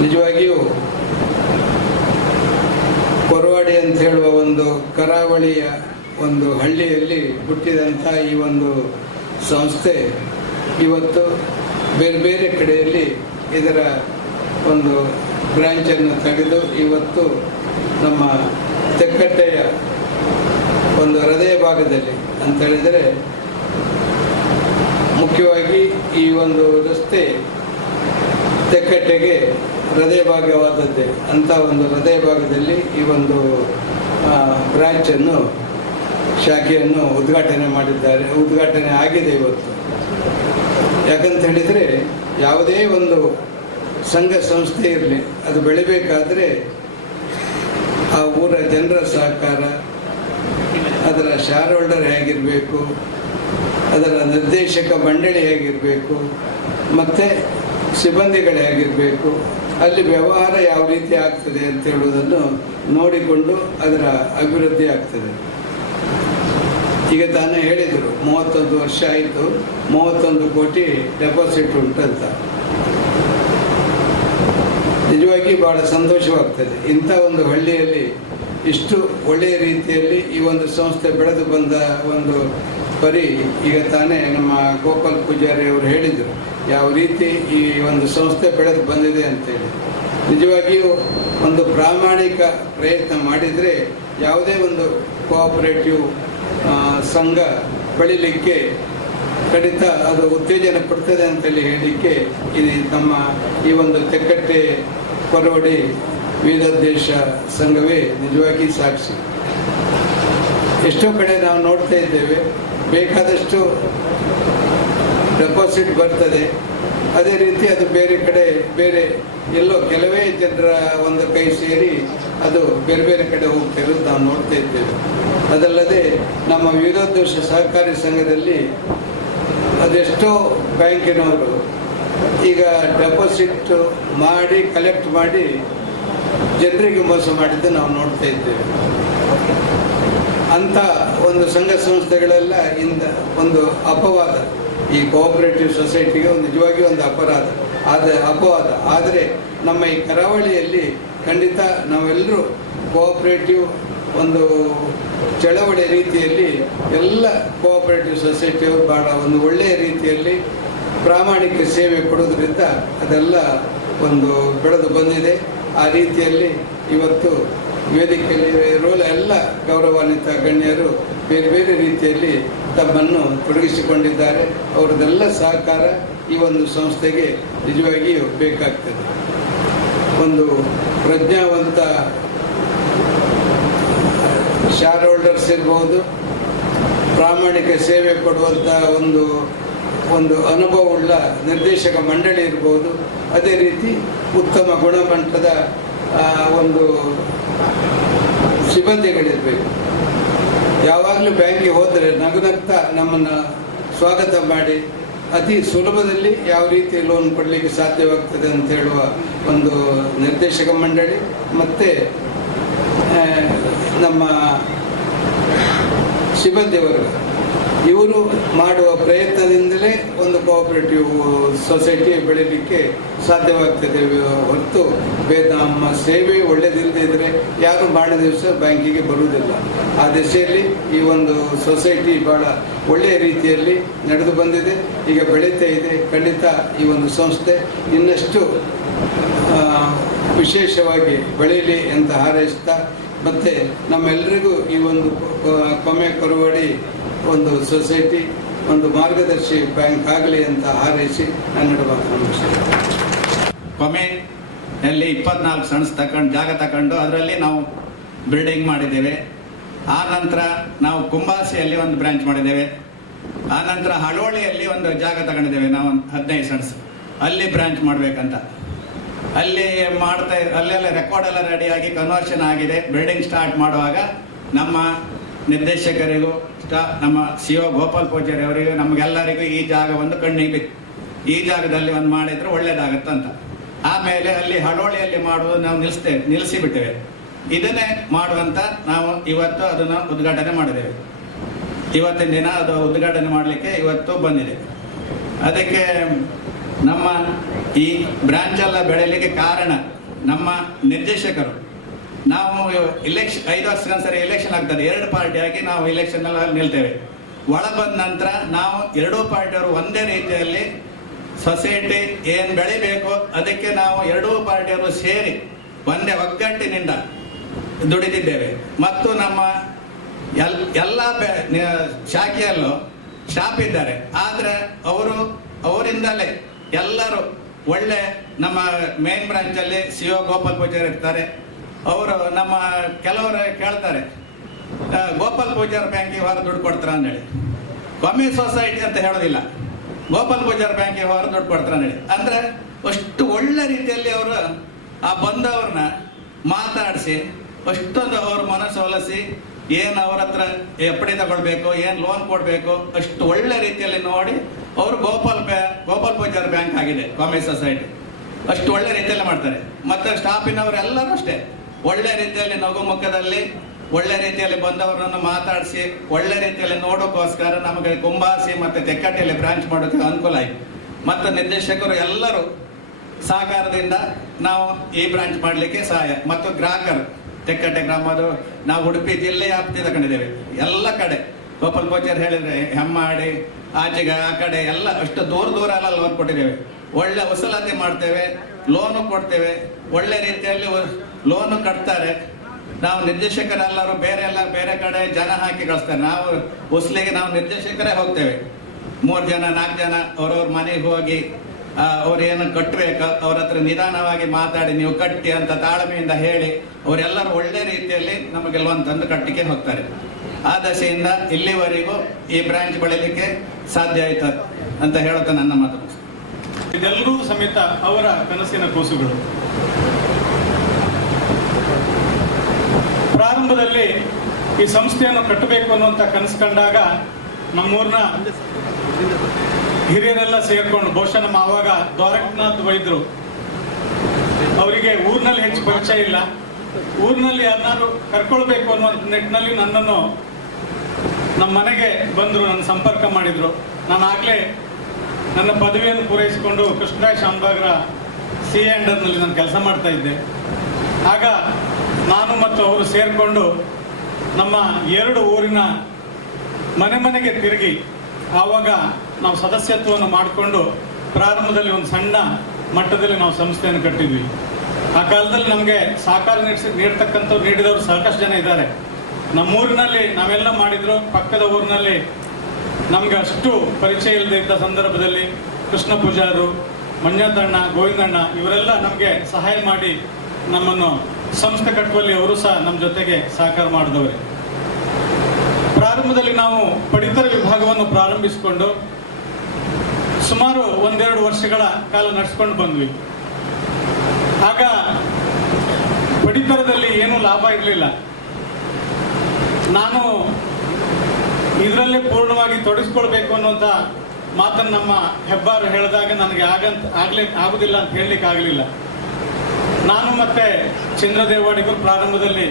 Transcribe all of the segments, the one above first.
ನಿಜವಾಗಿಯೂ ಕೊರವಾಡಿ ಅಂತ ಹೇಳುವ ಒಂದು ಕರಾವಳಿಯ ಒಂದು ಹಳ್ಳಿಯಲ್ಲಿ ಹುಟ್ಟಿದಂಥ ಈ ಒಂದು ಸಂಸ್ಥೆ ಇವತ್ತು ಬೇರೆ ಬೇರೆ ಕಡೆಯಲ್ಲಿ ಇದರ ಒಂದು ಬ್ರ್ಯಾಂಚನ್ನು ತೆಗೆದು ಇವತ್ತು ನಮ್ಮ ತೆಕ್ಕಟ್ಟೆಯ ಒಂದು ಹೃದಯ ಭಾಗದಲ್ಲಿ ಅಂತ ಹೇಳಿದರೆ ಮುಖ್ಯವಾಗಿ ಈ ಒಂದು ರಸ್ತೆ ತೆಕ್ಕಟ್ಟೆಗೆ ಹೃದಯ ಭಾಗ್ಯವಾದದ್ದೇ ಅಂತ ಒಂದು ಹೃದಯ ಭಾಗದಲ್ಲಿ ಈ ಒಂದು ಬ್ರಾಂಚನ್ನು ಶಾಖೆಯನ್ನು ಉದ್ಘಾಟನೆ ಮಾಡಿದ್ದಾರೆ. ಉದ್ಘಾಟನೆ ಆಗಿದೆ ಇವತ್ತು. ಯಾಕಂತ ಹೇಳಿದರೆ ಯಾವುದೇ ಒಂದು ಸಂಘ ಸಂಸ್ಥೆ ಇರಲಿ, ಅದು ಬೆಳಿಬೇಕಾದ್ರೆ ಆ ಊರ ಜನರ ಸಹಕಾರ, ಅದರ ಶಾರ್ ಹೋಲ್ಡರ್ ಹೇಗಿರಬೇಕು, ಅದರ ನಿರ್ದೇಶಕ ಮಂಡಳಿ ಹೇಗಿರಬೇಕು, ಮತ್ತು ಸಿಬ್ಬಂದಿಗಳು ಹೇಗಿರಬೇಕು ಅಲ್ಲಿ ವ್ಯವಹಾರ ಯಾವ ರೀತಿ ಆಗ್ತದೆ ಅಂತ ಹೇಳುವುದನ್ನು ನೋಡಿಕೊಂಡು ಅದರ ಅಭಿವೃದ್ಧಿ ಆಗ್ತದೆ. ಈಗ ತಾನೇ ಹೇಳಿದರು, ಮೂವತ್ತೊಂದು ವರ್ಷ ಆಯಿತು, ಮೂವತ್ತೊಂದು ಕೋಟಿ ಡೆಪಾಸಿಟ್ ಉಂಟಂತ ನಿಜವಾಗಿ ಬಹಳ ಸಂತೋಷವಾಗ್ತದೆ. ಇಂಥ ಒಂದು ಹಳ್ಳಿಯಲ್ಲಿ ಇಷ್ಟು ಒಳ್ಳೆಯ ರೀತಿಯಲ್ಲಿ ಈ ಒಂದು ಸಂಸ್ಥೆ ಬೆಳೆದು ಬಂದ ಒಂದು ಪರಿ ಈಗ ತಾನೇ ನಮ್ಮ ಗೋಪಾಲ್ ಪೂಜಾರಿ ಅವರು ಹೇಳಿದರು. ಯಾವ ರೀತಿ ಈ ಒಂದು ಸಂಸ್ಥೆ ಬೆಳೆದು ಬಂದಿದೆ ಅಂತೇಳಿ. ನಿಜವಾಗಿಯೂ ಒಂದು ಪ್ರಾಮಾಣಿಕ ಪ್ರಯತ್ನ ಮಾಡಿದರೆ ಯಾವುದೇ ಒಂದು ಕೋಆಪರೇಟಿವ್ ಸಂಘ ಬೆಳಿಲಿಕ್ಕೆ ಖಂಡಿತ ಅದು ಉತ್ತೇಜನ ಕೊಡ್ತದೆ ಅಂತೇಳಿ ಹೇಳಲಿಕ್ಕೆ ಇದು ನಮ್ಮ ಈ ಒಂದು ತೆಕ್ಕಟ್ಟೆ ಕೊರವಡಿ ವೀರದೇಶ ಸಂಘವೇ ನಿಜವಾಗಿ ಸಾಕ್ಷಿ. ಎಷ್ಟೋ ಕಡೆ ನಾವು ನೋಡ್ತಾ ಇದ್ದೇವೆ, ಬೇಕಾದಷ್ಟು ಡೆಪಾಸಿಟ್ ಬರ್ತದೆ. ಅದೇ ರೀತಿ ಅದು ಬೇರೆ ಕಡೆ, ಬೇರೆ ಎಲ್ಲೋ ಕೆಲವೇ ಜನರ ಒಂದು ಕೈ ಸೇರಿ ಅದು ಬೇರೆ ಬೇರೆ ಕಡೆ ಹೋಗ್ತಿರೋದು ನಾವು ನೋಡ್ತಾ ಇದ್ದೇವೆ. ಅದಲ್ಲದೆ ನಮ್ಮ ವಿರೋಧೋಷ ಸಹಕಾರಿ ಸಂಘದಲ್ಲಿ ಅದೆಷ್ಟೋ ಬ್ಯಾಂಕಿನವರು ಈಗ ಡೆಪಾಸಿಟ್ ಮಾಡಿ ಕಲೆಕ್ಟ್ ಮಾಡಿ ಜನರಿಗೆ ಮೋಸ ಮಾಡಿದ್ದು ನಾವು ನೋಡ್ತಾ ಇದ್ದೇವೆ. ಅಂಥ ಒಂದು ಸಂಘ ಸಂಸ್ಥೆಗಳೆಲ್ಲ ಇಂದ ಒಂದು ಅಪವಾದ. ಈ ಕೋಆಪರೇಟಿವ್ ಸೊಸೈಟಿಗೆ ಒಂದು ನಿಜವಾಗಿ ಒಂದು ಅಪರಾಧ, ಆದ, ಅಪವಾದ. ಆದರೆ ನಮ್ಮ ಈ ಕರಾವಳಿಯಲ್ಲಿ ಖಂಡಿತ ನಾವೆಲ್ಲರೂ ಕೋಆಪರೇಟಿವ್ ಒಂದು ಚಳವಳಿ ರೀತಿಯಲ್ಲಿ ಎಲ್ಲ ಕೋಆಪರೇಟಿವ್ ಸೊಸೈಟಿಯವರು ಬಹಳ ಒಂದು ಒಳ್ಳೆಯ ರೀತಿಯಲ್ಲಿ ಪ್ರಾಮಾಣಿಕ ಸೇವೆ ಕೊಡೋದ್ರಿಂದ ಅದೆಲ್ಲ ಒಂದು ಬೆಳೆದು ಬಂದಿದೆ. ಆ ರೀತಿಯಲ್ಲಿ ಇವತ್ತು ವೇದಿಕೆಯಲ್ಲಿ ಇರುವ ಎಲ್ಲ ಗೌರವಾನ್ವಿತ ಗಣ್ಯರು ಬೇರೆ ಬೇರೆ ರೀತಿಯಲ್ಲಿ ತಮ್ಮನ್ನು ತೊಡಗಿಸಿಕೊಂಡಿದ್ದಾರೆ. ಅವರದೆಲ್ಲ ಸಹಕಾರ ಈ ಒಂದು ಸಂಸ್ಥೆಗೆ ನಿಜವಾಗಿಯೂ ಬೇಕಾಗ್ತದೆ. ಒಂದು ಪ್ರಜ್ಞಾವಂತ ಶಾರ್ ಹೋಲ್ಡರ್ಸ್ ಇರ್ಬೋದು, ಪ್ರಾಮಾಣಿಕ ಸೇವೆ ಕೊಡುವಂಥ ಒಂದು ಒಂದು ಅನುಭವವುಳ್ಳ ನಿರ್ದೇಶಕ ಮಂಡಳಿ ಇರ್ಬೋದು, ಅದೇ ರೀತಿ ಉತ್ತಮ ಗುಣಮಟ್ಟದ ಒಂದು ಸಿಬ್ಬಂದಿಗಳಿರಬೇಕು. ಯಾವಾಗಲೂ ಬ್ಯಾಂಕಿಗೆ ಹೋದರೆ ನಗುನಗ್ತಾ ನಮ್ಮನ್ನು ಸ್ವಾಗತ ಮಾಡಿ, ಅತಿ ಸುಲಭದಲ್ಲಿ ಯಾವ ರೀತಿ ಲೋನ್ ಕೊಡಲಿಕ್ಕೆ ಸಾಧ್ಯವಾಗ್ತದೆ ಅಂತ ಹೇಳುವ ಒಂದು ನಿರ್ದೇಶಕ ಮಂಡಳಿ, ಮತ್ತು ನಮ್ಮ ಸಿಬ್ಬಂದಿ ವರ್ಗ ಇವರು ಮಾಡುವ ಪ್ರಯತ್ನದಿಂದಲೇ ಒಂದು ಕೋಆಪರೇಟಿವ್ ಸೊಸೈಟಿ ಬೆಳೀಲಿಕ್ಕೆ ಸಾಧ್ಯವಾಗ್ತದೆ. ಹೊರತು ನಮ್ಮ ಸೇವೆ ಒಳ್ಳೆದಿಲ್ಲದೆ ಇದ್ದರೆ ಯಾರು ಮಾಡಿದ ದಿವಸ ಬ್ಯಾಂಕಿಗೆ ಬರುವುದಿಲ್ಲ. ಆ ದಿಶೆಯಲ್ಲಿ ಈ ಒಂದು ಸೊಸೈಟಿ ಬಹಳ ಒಳ್ಳೆಯ ರೀತಿಯಲ್ಲಿ ನಡೆದು ಬಂದಿದೆ. ಈಗ ಬೆಳೀತಾ ಇದೆ. ಖಂಡಿತ ಈ ಒಂದು ಸಂಸ್ಥೆ ಇನ್ನಷ್ಟು ವಿಶೇಷವಾಗಿ ಬೆಳೀಲಿ ಅಂತ ಹಾರೈಸ್ತಾ ಮತ್ತೆ ನಮ್ಮೆಲ್ಲರಿಗೂ ಈ ಒಂದು ಕೊಮೆ ಕೊರವಡಿ ಒಂದು ಸೊಸೈಟಿ, ಒಂದು ಮಾರ್ಗದರ್ಶಿ ಬ್ಯಾಂಕ್ ಆಗಲಿ ಅಂತ ಹಾರೈಸಿ ಮುಗಿಸ್ತೇನೆ ಕೊಮೆಯಲ್ಲಿ ಇಪ್ಪತ್ನಾಲ್ಕು ಸಣ್ಸ್ ತಕೊಂಡು, ಜಾಗ ತಗೊಂಡು ಅದರಲ್ಲಿ ನಾವು ಬಿಲ್ಡಿಂಗ್ ಮಾಡಿದ್ದೇವೆ. ಆ ನಂತರ ನಾವು ಕುಂಬಾಸಿಯಲ್ಲಿ ಒಂದು ಬ್ರಾಂಚ್ ಮಾಡಿದ್ದೇವೆ. ಆ ನಂತರ ಹಳೋಳಿಯಲ್ಲಿ ಒಂದು ಜಾಗ ತಗೊಂಡಿದ್ದೇವೆ, ನಾವು ಹದಿನೈದು ಸಣ್ಸ್. ಅಲ್ಲಿ ಬ್ರಾಂಚ್ ಮಾಡಬೇಕಂತ. ಅಲ್ಲಿ ಮಾಡ್ತಾ, ಅಲ್ಲೆಲ್ಲ ರೆಕಾರ್ಡ್ ಎಲ್ಲ ರೆಡಿಯಾಗಿ ಕನ್ವರ್ಷನ್ ಆಗಿದೆ. ಬಿಲ್ಡಿಂಗ್ ಸ್ಟಾರ್ಟ್ ಮಾಡುವಾಗ ನಮ್ಮ ನಿರ್ದೇಶಕರಿಗೂ ನಮ್ಮ ಸಿ ಒ ಗೋಪಾಲ್ ಪೂಜಾರಿ ಅವರಿಗೂ, ನಮಗೆಲ್ಲರಿಗೂ ಈ ಜಾಗ ಒಂದು ಕಣ್ಣಿಗೆ ಬಿತ್ತು ಈ ಜಾಗದಲ್ಲಿ ಒಂದು ಮಾಡಿದ್ರೆ ಒಳ್ಳೇದಾಗತ್ತಂತ ಆಮೇಲೆ ಅಲ್ಲಿ ಹಡೋಳಿಯಲ್ಲಿ ಮಾಡುವುದು ನಾವು ನಿಲ್ಲಿಸ್ತೇವೆ ನಿಲ್ಲಿಸಿ ಬಿಟ್ಟೇವೆ ಇದನ್ನೇ ಮಾಡುವಂತ ನಾವು ಇವತ್ತು ಅದನ್ನು ಉದ್ಘಾಟನೆ ಮಾಡಿದ್ದೇವೆ. ಇವತ್ತಿನ ದಿನ ಅದು ಉದ್ಘಾಟನೆ ಮಾಡಲಿಕ್ಕೆ ಇವತ್ತು ಬಂದಿದೆ. ಅದಕ್ಕೆ ನಮ್ಮ ಈ ಬ್ರಾಂಚ್ ಎಲ್ಲ ಬೆಳೆಯಲಿಕ್ಕೆ ಕಾರಣ ನಮ್ಮ ನಿರ್ದೇಶಕರು. ನಾವು ಇಲೆಕ್ಷನ್ ಐದು ವರ್ಷಕ್ಕೊಂದ್ಸರಿ ಎಲೆಕ್ಷನ್ ಆಗ್ತದೆ. ಎರಡು ಪಾರ್ಟಿ ಆಗಿ ನಾವು ಇಲೆಕ್ಷನ್ ಅಲ್ಲಿ ನಿಲ್ತೇವೆ. ಒಳ ಬಂದ ನಂತರ ನಾವು ಎರಡೂ ಪಾರ್ಟಿಯವರು ಒಂದೇ ರೀತಿಯಲ್ಲಿ ಸೊಸೈಟಿ ಏನು ಬೆಳಿಬೇಕು ಅದಕ್ಕೆ ನಾವು ಎರಡೂ ಪಾರ್ಟಿಯವರು ಸೇರಿ ಒಂದೇ ಒಗ್ಗಟ್ಟಿನಿಂದ ದುಡಿದಿದ್ದೇವೆ. ಮತ್ತು ನಮ್ಮ ಎಲ್, ಎಲ್ಲ ಶಾಖೆಯಲ್ಲೂ ಶಾಪ್ ಇದ್ದಾರೆ. ಆದರೆ ಅವರು, ಅವರಿಂದಲೇ ಎಲ್ಲರೂ ಒಳ್ಳೆ ನಮ್ಮ ಮೇನ್ ಬ್ರಾಂಚಲ್ಲಿ ಸಿ ಒ ಗೋಪಾಲ್ ಪೂಜಾರಿ ಇರ್ತಾರೆ. ಅವರು ನಮ್ಮ ಕೆಲವರು ಕೇಳ್ತಾರೆ ಗೋಪಾಲ್ ಪೂಜಾರ್ ಬ್ಯಾಂಕಿಗೆ ಹೊರ ದುಡ್ಡು ಕೊಡ್ತಾರ ಅಂತೇಳಿ ಕೊಮ್ಮಿ ಸೊಸೈಟಿ ಅಂತ ಹೇಳೋದಿಲ್ಲ. ಗೋಪಾಲ್ ಪೂಜಾರ್ ಬ್ಯಾಂಕಿಗೆ ಹೊರ ದುಡ್ಡು ಕೊಡ್ತಾರ ಅಂತೇಳಿ ಅಂದ್ರೆ ಅಷ್ಟು ಒಳ್ಳೆ ರೀತಿಯಲ್ಲಿ ಅವರು ಆ ಬಂದವ್ರನ್ನ ಮಾತಾಡಿಸಿ, ಅಷ್ಟೊಂದು ಅವ್ರ ಮನಸ್ಸು ಒಲಿಸಿ, ಏನು ಅವ್ರ ಹತ್ರ ಎಪ್ಪಡಿ ತಗೊಳ್ಬೇಕು, ಏನು ಲೋನ್ ಕೊಡಬೇಕು, ಅಷ್ಟು ಒಳ್ಳೆ ರೀತಿಯಲ್ಲಿ ನೋಡಿ ಅವರು ಗೋಪಾಲ್ ಬ್ಯಾ, ಗೋಪಾಲ್ ಪೂಜಾರ್ ಬ್ಯಾಂಕ್ ಆಗಿದೆ ಕಾಮರ್ಸ್ ಸೊಸೈಟಿ. ಅಷ್ಟು ಒಳ್ಳೆ ರೀತಿಯಲ್ಲಿ ಮಾಡ್ತಾರೆ. ಮತ್ತೆ ಸ್ಟಾಫಿನವರು ಎಲ್ಲರೂ ಅಷ್ಟೇ. ಒಳ್ಳೆ ರೀತಿಯಲ್ಲಿ ನಗುಮುಖದಲ್ಲಿ ಒಳ್ಳೆ ರೀತಿಯಲ್ಲಿ ಬಂದವರನ್ನು ಮಾತಾಡಿಸಿ, ಒಳ್ಳೆ ರೀತಿಯಲ್ಲಿ ನೋಡೋಕ್ಕೋಸ್ಕರ ನಮಗೆ ಕುಂಬಾಸಿ ಮತ್ತೆ ತೆಕ್ಕಟ್ಟೆಯಲ್ಲಿ ಬ್ರಾಂಚ್ ಮಾಡೋಕ್ಕೆ ಅನುಕೂಲ ಆಯ್ತು. ಮತ್ತು ನಿರ್ದೇಶಕರು ಎಲ್ಲರೂ ಸಹಕಾರದಿಂದ ನಾವು ಈ ಬ್ರಾಂಚ್ ಮಾಡಲಿಕ್ಕೆ ಸಹಾಯ. ಮತ್ತು ಗ್ರಾಹಕರು, ತೆಕ್ಕಟ್ಟೆ ಗ್ರಾಮದು, ನಾವು ಉಡುಪಿ ಜಿಲ್ಲೆ ವ್ಯಾಪ್ತಿ ತಗೊಂಡಿದ್ದೇವೆ. ಎಲ್ಲ ಕಡೆ. ಗೋಪಾಲ್ ಕೋಚರ್ ಹೇಳಿದ್ರೆ, ಹೆಮ್ಮಾಡಿ, ಆಚೆಗೆ ಆ ಕಡೆ ಎಲ್ಲ, ಅಷ್ಟು ದೂರ ದೂರ ಎಲ್ಲ ಲೋನ್ ಕೊಟ್ಟಿದ್ದೇವೆ ಒಳ್ಳೆ ವಸೂಲಾತಿ ಮಾಡ್ತೇವೆ ಲೋನು ಕೊಡ್ತೇವೆ, ಒಳ್ಳೆ ರೀತಿಯಲ್ಲಿ ಲೋನು ಕಟ್ತಾರೆ. ನಾವು ನಿರ್ದೇಶಕರೆಲ್ಲರೂ ಬೇರೆ ಎಲ್ಲ ಬೇರೆ ಕಡೆ ಜನ ಹಾಕಿ ಕಳಿಸ್ತಾರೆ. ನಾವು ಉಸ್ಲಿಗೆ ನಾವು ನಿರ್ದೇಶಕರೇ ಹೋಗ್ತೇವೆ. ಮೂರು ಜನ, ನಾಲ್ಕು ಜನ ಅವ್ರವ್ರ ಮನೆಗೆ ಹೋಗಿ ಅವ್ರು ಏನು ಕಟ್ಟಬೇಕು ಅವ್ರ ಹತ್ರ ನಿಧಾನವಾಗಿ ಮಾತಾಡಿ, ನೀವು ಕಟ್ಟಿ ಅಂತ ತಾಳ್ಮೆಯಿಂದ ಹೇಳಿ, ಅವರೆಲ್ಲರೂ ಒಳ್ಳೆ ರೀತಿಯಲ್ಲಿ ನಮಗೆ ಲೋನ್ ತಂದು ಕಟ್ಟಲಿಕ್ಕೆ ಹೋಗ್ತಾರೆ. ಆ ದಶೆಯಿಂದ ಇಲ್ಲಿವರೆಗೂ ಈ ಬ್ರಾಂಚ್ ಬೆಳೀಲಿಕ್ಕೆ ಸಾಧ್ಯ ಆಯ್ತು ಅಂತ ಹೇಳುತ್ತೆ ನನ್ನ ಮಾತು. ಇದೆಲ್ಲರೂ ಸಮೇತ ಅವರ ಕನಸಿನ ಕೂಸುಗಳು. ಪ್ರಾರಂಭದಲ್ಲಿ ಈ ಸಂಸ್ಥೆಯನ್ನು ಕಟ್ಟಬೇಕು ಅನ್ನುವಂಥ ಕನಸು ಕಂಡಾಗ ನಮ್ಮೂರಿನ ಹಿರಿಯರೆಲ್ಲ ಸೇರ್ಕೊಂಡು, ಬಹುಶಃ ನಮ್ಮ ಆವಾಗ ದ್ವಾರಕನಾಥ್ ವೈದ್ಯರು, ಅವರಿಗೆ ಊರಿನಲ್ಲಿ ಹೆಚ್ಚು ಪರಿಚಯ ಇಲ್ಲ. ಊರಿನಲ್ಲಿ ಯಾರನ್ನಾರು ಕರ್ಕೊಳ್ಬೇಕು ಅನ್ನೋ ನಿಟ್ಟಿನಲ್ಲಿ ನನ್ನನ್ನು ನಮ್ಮ ಮನೆಗೆ ಬಂದರು, ನನ್ನ ಸಂಪರ್ಕ ಮಾಡಿದರು. ನಾನು ಆಗಲೇ ನನ್ನ ಪದವಿಯನ್ನು ಪೂರೈಸಿಕೊಂಡು ಕೃಷ್ಣರಾಯ್ ಶಾಂಬಾಗ್ರ ಸಿ ಅಂಡರ್ನಲ್ಲಿ ನಾನು ಕೆಲಸ ಮಾಡ್ತಾ ಇದ್ದೆ. ಆಗ ನಾನು ಮತ್ತು ಅವರು ಸೇರಿಕೊಂಡು ನಮ್ಮ ಎರಡು ಊರಿನ ಮನೆ ಮನೆಗೆ ತಿರುಗಿ ಆವಾಗ ನಾವು ಸದಸ್ಯತ್ವವನ್ನು ಮಾಡಿಕೊಂಡು ಪ್ರಾರಂಭದಲ್ಲಿ ಒಂದು ಸಣ್ಣ ಮಟ್ಟದಲ್ಲಿ ನಾವು ಸಂಸ್ಥೆಯನ್ನು ಕಟ್ಟಿದ್ವಿ. ಆ ಕಾಲದಲ್ಲಿ ನಮಗೆ ಸಹಕಾರ ನೀಡಿಸಿ ನೀಡ್ತಕ್ಕಂಥವ್ರು ನೀಡಿದವರು ಸಾಕಷ್ಟು ಜನ ಇದ್ದಾರೆ. ನಮ್ಮೂರಿನಲ್ಲಿ ನಾವೆಲ್ಲ ಮಾಡಿದ್ರು, ಪಕ್ಕದ ಊರಿನಲ್ಲಿ ನಮ್ಗೆ ಅಷ್ಟು ಪರಿಚಯ ಇಲ್ಲದೆ ಇದ್ದ ಸಂದರ್ಭದಲ್ಲಿ ಕೃಷ್ಣ ಪೂಜಾರು, ಮಂಜಾತಣ್ಣ, ಗೋವಿಂದಣ್ಣ ಇವರೆಲ್ಲ ನಮಗೆ ಸಹಾಯ ಮಾಡಿ ನಮ್ಮನ್ನು ಸಂಸ್ಥೆ ಕಟ್ಟುವಲ್ಲಿ ಅವರು ಸಹ ನಮ್ಮ ಜೊತೆಗೆ ಸಹಕಾರ ಮಾಡಿದವರೇ. ಪ್ರಾರಂಭದಲ್ಲಿ ನಾವು ಪಡಿತರ ವಿಭಾಗವನ್ನು ಪ್ರಾರಂಭಿಸಿಕೊಂಡು ಸುಮಾರು ಒಂದೆರಡು ವರ್ಷಗಳ ಕಾಲ ನಡೆಸ್ಕೊಂಡು ಬಂದ್ವಿ. ಆಗ ಪಡಿತರದಲ್ಲಿ ಏನೂ ಲಾಭ ಇರಲಿಲ್ಲ. ನಾನು ಇದರಲ್ಲೇ ಪೂರ್ಣವಾಗಿ ತೊಡಗಿಸ್ಕೊಳ್ಬೇಕು ಅನ್ನುವಂಥ ಮಾತನ್ನು ನಮ್ಮ ಹೆಬ್ಬಾರು ಹೇಳಿದಾಗ ನನಗೆ ಆಗಂತ ಆಗ್ಲೇ ಆಗುದಿಲ್ಲ ಅಂತ ಹೇಳಲಿಕ್ಕೆ ಆಗಲಿಲ್ಲ. ನಾನು ಮತ್ತೆ ಚಂದ್ರದೇವಾಡಿಗರು ಪ್ರಾರಂಭದಲ್ಲಿ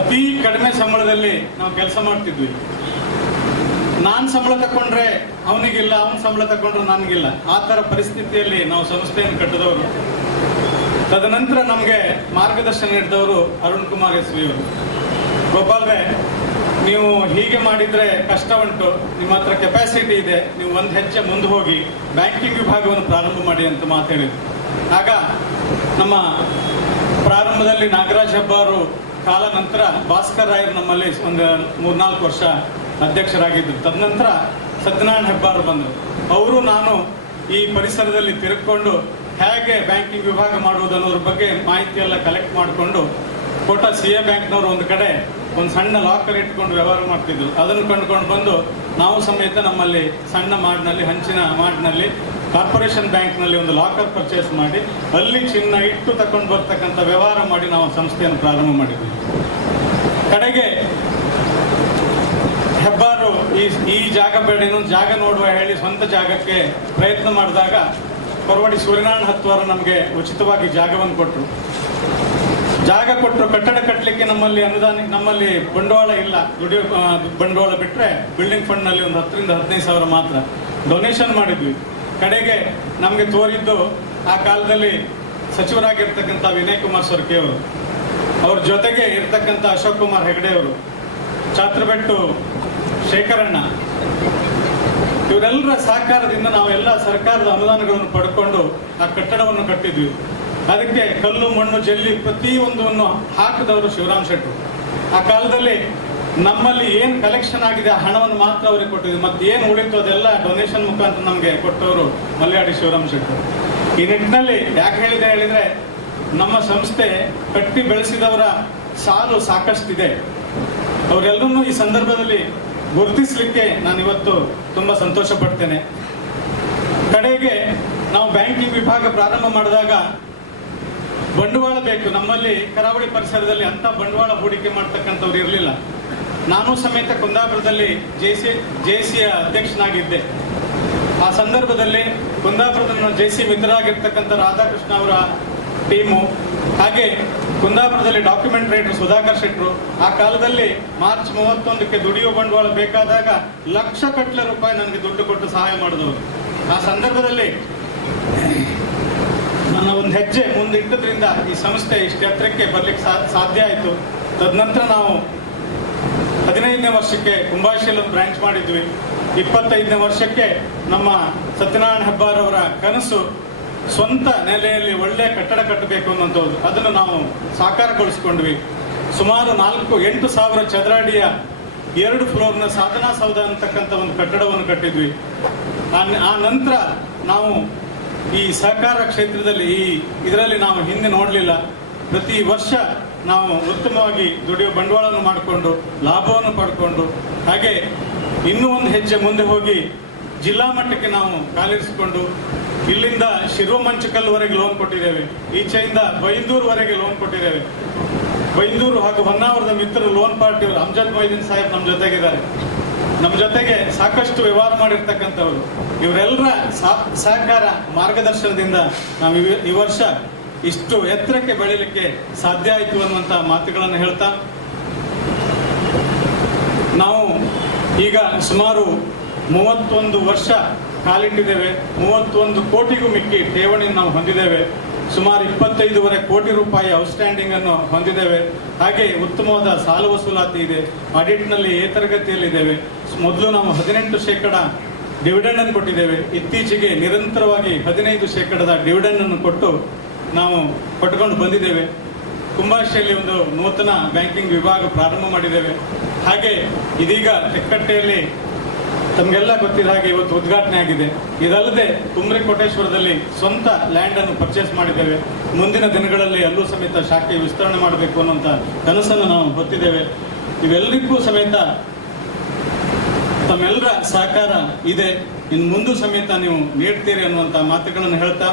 ಅತಿ ಕಡಿಮೆ ಸಂಬಳದಲ್ಲಿ ನಾವು ಕೆಲಸ ಮಾಡ್ತಿದ್ವಿ. ನಾನು ಸಂಬಳ ತಕೊಂಡ್ರೆ ಅವನಿಗಿಲ್ಲ, ಅವನ ಸಂಬಳ ತಕೊಂಡ್ರೆ ನನಗಿಲ್ಲ. ಆ ಥರ ಪರಿಸ್ಥಿತಿಯಲ್ಲಿ ನಾವು ಸಂಸ್ಥೆಯನ್ನು ಕಟ್ಟಿದವರು. ತದನಂತರ ನಮಗೆ ಮಾರ್ಗದರ್ಶನ ನೀಡಿದವರು ಅರುಣ್ ಕುಮಾರ್ ಎಸ್ ವಿ ಅವರು. ಗೋಪಾಲ್ರೆ ನೀವು ಹೀಗೆ ಮಾಡಿದ್ರೆ ಕಷ್ಟ ಉಂಟು. ನಿಮ್ಮ ಹತ್ರ ಕೆಪಾಸಿಟಿ ಇದೆ. ನೀವು ಒಂದು ಹೆಜ್ಜೆ ಮುಂದೆ ಹೋಗಿ ಬ್ಯಾಂಕಿಂಗ್ ವಿಭಾಗವನ್ನು ಪ್ರಾರಂಭ ಮಾಡಿ ಅಂತ ಮಾತಾಡಿದ್ರು ಆಗ ನಮ್ಮ ಪ್ರಾರಂಭದಲ್ಲಿ ನಾಗರಾಜ್ ಹೆಬ್ಬಾರು ಕಾಲ ನಂತರ ಭಾಸ್ಕರ್ ರಾಯರು ನಮ್ಮಲ್ಲಿ ಒಂದು ಮೂರ್ನಾಲ್ಕು ವರ್ಷ ಅಧ್ಯಕ್ಷರಾಗಿದ್ದರು. ತದನಂತರ ಸತ್ಯನಾರಾಯಣ ಹೆಬ್ಬಾರು ಬಂದರು. ಅವರು ನಾನು ಈ ಪರಿಸರದಲ್ಲಿ ತಿರುಕೊಂಡು ಹೇಗೆ ಬ್ಯಾಂಕಿಂಗ್ ವಿಭಾಗ ಮಾಡುವುದು ಅನ್ನೋದ್ರ ಬಗ್ಗೆ ಮಾಹಿತಿ ಎಲ್ಲ ಕಲೆಕ್ಟ್ ಮಾಡಿಕೊಂಡು ಕೋಟಾ ಸಿ ಎ ಬ್ಯಾಂಕ್ನವರು ಒಂದು ಕಡೆ ಒಂದು ಸಣ್ಣ ಲಾಕರ್ ಇಟ್ಕೊಂಡು ವ್ಯವಹಾರ ಮಾಡ್ತಿದ್ರು. ಅದನ್ನು ಕಂಡುಕೊಂಡು ಬಂದು ನಾವು ಸಮೇತ ನಮ್ಮಲ್ಲಿ ಸಣ್ಣ ಮಾಡಿನಲ್ಲಿ, ಹಂಚಿನ ಮಾಡಿನಲ್ಲಿ ಕಾರ್ಪೊರೇಷನ್ ಬ್ಯಾಂಕ್ನಲ್ಲಿ ಒಂದು ಲಾಕರ್ ಪರ್ಚೇಸ್ ಮಾಡಿ, ಅಲ್ಲಿ ಚಿನ್ನ ಇಟ್ಟು ತಕೊಂಡು ಬರ್ತಕ್ಕಂಥ ವ್ಯವಹಾರ ಮಾಡಿ ನಾವು ಸಂಸ್ಥೆಯನ್ನು ಪ್ರಾರಂಭ ಮಾಡಿದ್ವಿ. ಕಡೆಗೆ ಹೆಬ್ಬಾರು ಈ ಈ ಜಾಗ ಬೇಡ, ಇನ್ನೊಂದು ಜಾಗ ನೋಡುವ ಹೇಳಿ ಸ್ವಂತ ಜಾಗಕ್ಕೆ ಪ್ರಯತ್ನ ಮಾಡಿದಾಗ ಕೊರವಡಿ ಸೂರ್ಯನಾರಾಯಣ ಹತ್ತುವರ ನಮಗೆ ಉಚಿತವಾಗಿ ಜಾಗವನ್ನು ಕೊಟ್ಟರು. ಜಾಗ ಕೊಟ್ಟರು, ಕಟ್ಟಡ ಕಟ್ಟಲಿಕ್ಕೆ ನಮ್ಮಲ್ಲಿ ಅನುದಾನ, ನಮ್ಮಲ್ಲಿ ಬಂಡವಾಳ ಇಲ್ಲ. ದುಡಿಯೋ ಬಂಡವಾಳ ಬಿಟ್ಟರೆ ಬಿಲ್ಡಿಂಗ್ ಫಂಡ್ನಲ್ಲಿ ಒಂದು ಹತ್ತರಿಂದ ಹದಿನೈದು ಸಾವಿರ ಮಾತ್ರ ಡೊನೇಷನ್ ಮಾಡಿದ್ವಿ. ಕಡೆಗೆ ನಮಗೆ ತೋರಿದ್ದು ಆ ಕಾಲದಲ್ಲಿ ಸಚಿವರಾಗಿರ್ತಕ್ಕಂಥ ವಿನಯ್ ಕುಮಾರ್ ಅವರು. ಅವ್ರ ಜೊತೆಗೆ ಇರ್ತಕ್ಕಂಥ ಅಶೋಕ್ ಕುಮಾರ್ ಹೆಗಡೆ ಅವರು ಛಾತ್ರಬೆಟ್ಟು ಶೇಖರಣ್ಣ. ಇವರೆಲ್ಲರ ಸಹಕಾರದಿಂದ ನಾವೆಲ್ಲ ಸರ್ಕಾರದ ಅನುದಾನಗಳನ್ನು ಪಡ್ಕೊಂಡು ಆ ಕಟ್ಟಡವನ್ನು ಕಟ್ಟಿದ್ವಿ. ಅದಕ್ಕೆ ಕಲ್ಲು, ಮಣ್ಣು, ಜಲ್ಲಿ ಪ್ರತಿಯೊಂದನ್ನು ಹಾಕಿದವರು ಶಿವರಾಮ್ ಶೆಟ್ಟರು ಆ ಕಾಲದಲ್ಲಿ ನಮ್ಮಲ್ಲಿ ಏನು ಕಲೆಕ್ಷನ್ ಆಗಿದೆ, ಆ ಹಣವನ್ನು ಮಾತ್ರ ಅವರಿಗೆ ಕೊಟ್ಟಿದ್ವಿ ಮತ್ತೆ ಏನು ಉಳಿತು ಅದೆಲ್ಲ ಡೊನೇಷನ್ ಮುಖಾಂತರ ನಮಗೆ ಕೊಟ್ಟವರು ಮಲ್ಲಾಡಿ ಶಿವರಾಮ್ ಶೆಟ್ಟರು ಈ ನಿಟ್ಟಿನಲ್ಲಿ ಯಾಕೆ ಹೇಳಿದೆ ಹೇಳಿದ್ರೆ, ನಮ್ಮ ಸಂಸ್ಥೆ ಕಟ್ಟಿ ಬೆಳೆಸಿದವರ ಸಾಲು ಸಾಕಷ್ಟಿದೆ. ಅವರೆಲ್ಲರನ್ನೂ ಈ ಸಂದರ್ಭದಲ್ಲಿ ಗುರುತಿಸಲಿಕ್ಕೆ ನಾನು ಇವತ್ತು ತುಂಬ ಸಂತೋಷ ಪಡ್ತೇನೆ. ಕಡೆಗೆ ನಾವು ಬ್ಯಾಂಕಿಂಗ್ ವಿಭಾಗ ಪ್ರಾರಂಭ ಮಾಡಿದಾಗ ಬಂಡವಾಳ ಬೇಕು. ನಮ್ಮಲ್ಲಿ ಕರಾವಳಿ ಪರಿಸರದಲ್ಲಿ ಅಂತ ಬಂಡವಾಳ ಹೂಡಿಕೆ ಮಾಡ್ತಕ್ಕಂಥವ್ರು ಇರಲಿಲ್ಲ. ನಾನು ಸಮೇತ ಕುಂದಾಪುರದಲ್ಲಿ ಜೆ ಸಿ ಜೆ ಅಧ್ಯಕ್ಷನಾಗಿದ್ದೆ. ಆ ಸಂದರ್ಭದಲ್ಲಿ ಕುಂದಾಪುರದ ಜೆ ಸಿ ಮಿತ್ರರಾಗಿರ್ತಕ್ಕಂಥ ರಾಧಾಕೃಷ್ಣ ಅವರ ಟೀಮು, ಹಾಗೆ ಕುಂದಾಪುರದಲ್ಲಿ ಡಾಕ್ಯುಮೆಂಟ್ ರೈಟರ್ ಸುಧಾಕರ್ ಶೆಟ್ಟರು ಆ ಕಾಲದಲ್ಲಿ ಮಾರ್ಚ್ ಮೂವತ್ತೊಂದಕ್ಕೆ ದುಡಿಯುವ ಬಂಡವಾಳ ಬೇಕಾದಾಗ ಲಕ್ಷ ಕಟ್ಲೆ ರೂಪಾಯಿ ನನಗೆ ದುಡ್ಡು ಕೊಟ್ಟು ಸಹಾಯ ಮಾಡಿದವರು. ಆ ಸಂದರ್ಭದಲ್ಲಿ ನನ್ನ ಒಂದು ಹೆಜ್ಜೆ ಮುಂದಿಟ್ಟದ್ರಿಂದ ಈ ಸಂಸ್ಥೆ ಇಷ್ಟು ಎತ್ತರಕ್ಕೆ ಬರ್ಲಿಕ್ಕೆ ಸಾಧ್ಯ ಆಯಿತು. ತದನಂತರ ನಾವು ಹದಿನೈದನೇ ವರ್ಷಕ್ಕೆ ಕುಂಭಾಶಿಯಲ್ಲಿ ಒಂದು ಬ್ರಾಂಚ್ ಮಾಡಿದ್ವಿ. ಇಪ್ಪತ್ತೈದನೇ ವರ್ಷಕ್ಕೆ ನಮ್ಮ ಸತ್ಯನಾರಾಯಣ ಹೆಬ್ಬಾರ್ ಅವರ ಕನಸು ಸ್ವಂತ ನೆಲೆಯಲ್ಲಿ ಒಳ್ಳೆ ಕಟ್ಟಡ ಕಟ್ಟಬೇಕು ಅನ್ನೋದು ಅದನ್ನು ನಾವು ಸಾಕಾರಗೊಳಿಸ್ಕೊಂಡ್ವಿ. ಸುಮಾರು ನಾಲ್ಕು, ಎಂಟು ಸಾವಿರ ಚದರಾಡಿಯ ಎರಡು ಫ್ಲೋರ್ನ ಸಾಧನಾ ಸೌಧ ಅಂತಕ್ಕಂಥ ಒಂದು ಕಟ್ಟಡವನ್ನು ಕಟ್ಟಿದ್ವಿ. ಆ ನಂತರ ನಾವು ಈ ಸಹಕಾರ ಕ್ಷೇತ್ರದಲ್ಲಿ ಈ, ಇದರಲ್ಲಿ ನಾವು ಹಿಂದೆ ನೋಡಲಿಲ್ಲ. ಪ್ರತಿ ವರ್ಷ ನಾವು ಉತ್ತಮವಾಗಿ ದುಡಿಯುವ ಬಂಡವಾಳವನ್ನು ಮಾಡಿಕೊಂಡು ಲಾಭವನ್ನು ಪಡ್ಕೊಂಡು, ಹಾಗೆ ಇನ್ನೂ ಒಂದು ಹೆಜ್ಜೆ ಮುಂದೆ ಹೋಗಿ ಜಿಲ್ಲಾ ಮಟ್ಟಕ್ಕೆ ನಾವು ಕಾಲಿರಿಸಿಕೊಂಡು ಇಲ್ಲಿಂದ ಶಿರೋಮಂಚಕಲ್ವರೆಗೆ ಲೋನ್ ಕೊಟ್ಟಿದ್ದೇವೆ. ಈಚೆಯಿಂದ ಬೈಂದೂರುವರೆಗೆ ಲೋನ್ ಕೊಟ್ಟಿದ್ದೇವೆ. ಬೈಂದೂರು ಹಾಗೂ ಹೊನ್ನಾವರದ ಮಿತ್ರರು ಲೋನ್ ಪಾರ್ಟಿಯವರು ಅಮ್ಜದ್ ಮೊಯ್ದೀನ್ ಸಾಹೇಬ್ ನಮ್ಮ ಜೊತೆಗಿದ್ದಾರೆ. ನಮ್ಮ ಜೊತೆಗೆ ಸಾಕಷ್ಟು ವ್ಯವಹಾರ ಮಾಡಿರ್ತಕ್ಕಂಥವ್ರು. ಇವರೆಲ್ಲರ ಸಹಕಾರ ಮಾರ್ಗದರ್ಶನದಿಂದ ನಾವು ಈ ವರ್ಷ ಇಷ್ಟು ಎತ್ತರಕ್ಕೆ ಬೆಳೀಲಿಕ್ಕೆ ಸಾಧ್ಯ ಆಯಿತು ಅನ್ನುವಂಥ ಮಾತುಗಳನ್ನು ಹೇಳ್ತಾ, ನಾವು ಈಗ ಸುಮಾರು ಮೂವತ್ತೊಂದು ವರ್ಷ ಕಾಲಿಟ್ಟಿದ್ದೇವೆ. ಮೂವತ್ತೊಂದು ಕೋಟಿಗೂ ಮಿಕ್ಕಿ ಠೇವಣಿಯನ್ನು ನಾವು ಹೊಂದಿದ್ದೇವೆ. ಸುಮಾರು ಇಪ್ಪತ್ತೈದೂವರೆ ಕೋಟಿ ರೂಪಾಯಿ ಔಟ್ಸ್ಟ್ಯಾಂಡಿಂಗ್ ಅನ್ನು ಹೊಂದಿದ್ದೇವೆ. ಹಾಗೆ ಉತ್ತಮವಾದ ಸಾಲ ವಸೂಲಾತಿ ಇದೆ. ಆಡಿಟ್ನಲ್ಲಿ ಏತರಗತಿಯಲ್ಲಿದ್ದೇವೆ. ತರಗತಿಯಲ್ಲಿದ್ದೇವೆ ಮೊದಲು ನಾವು ಹದಿನೆಂಟು ಶೇಕಡ ಡಿವಿಡೆಂಡ್ ಅನ್ನು ಕೊಟ್ಟಿದ್ದೇವೆ. ಇತ್ತೀಚೆಗೆ ನಿರಂತರವಾಗಿ ಹದಿನೈದು ಶೇಕಡದ ಡಿವಿಡೆಂಡ್ ಅನ್ನು ಕೊಟ್ಟು ನಾವು ಕೊಟ್ಟುಕೊಂಡು ಬಂದಿದ್ದೇವೆ. ಕುಂಭಾಶಿಯಲ್ಲಿ ಒಂದು ನೂತನ ಬ್ಯಾಂಕಿಂಗ್ ವಿಭಾಗ ಪ್ರಾರಂಭ ಮಾಡಿದ್ದೇವೆ. ಹಾಗೆ ಇದೀಗ ತೆಕ್ಕಟ್ಟೆಯಲ್ಲಿ ತಮಗೆಲ್ಲ ಗೊತ್ತಿದ ಹಾಗೆ ಇವತ್ತು ಉದ್ಘಾಟನೆ ಆಗಿದೆ. ಇದಲ್ಲದೆ ಕುಮ್ರಿ ಕೋಟೇಶ್ವರದಲ್ಲಿ ಸ್ವಂತ ಲ್ಯಾಂಡ್ ಅನ್ನು ಪರ್ಚೇಸ್ ಮಾಡಿದ್ದೇವೆ. ಮುಂದಿನ ದಿನಗಳಲ್ಲಿ ಅಲ್ಲೂ ಸಮೇತ ಶಾಖೆ ವಿಸ್ತರಣೆ ಮಾಡಬೇಕು ಅನ್ನುವಂಥ ಕನಸನ್ನು ನಾವು ಹೊತ್ತಿದ್ದೇವೆ. ಇವೆಲ್ಲರಿಗೂ ಸಮೇತ ತಮ್ಮೆಲ್ಲರ ಸಹಕಾರ ಇದೆ. ಇನ್ನು ಮುಂದೂ ಸಮೇತ ನೀವು ನೀಡ್ತೀರಿ ಅನ್ನುವಂಥ ಮಾತುಗಳನ್ನು ಹೇಳ್ತಾ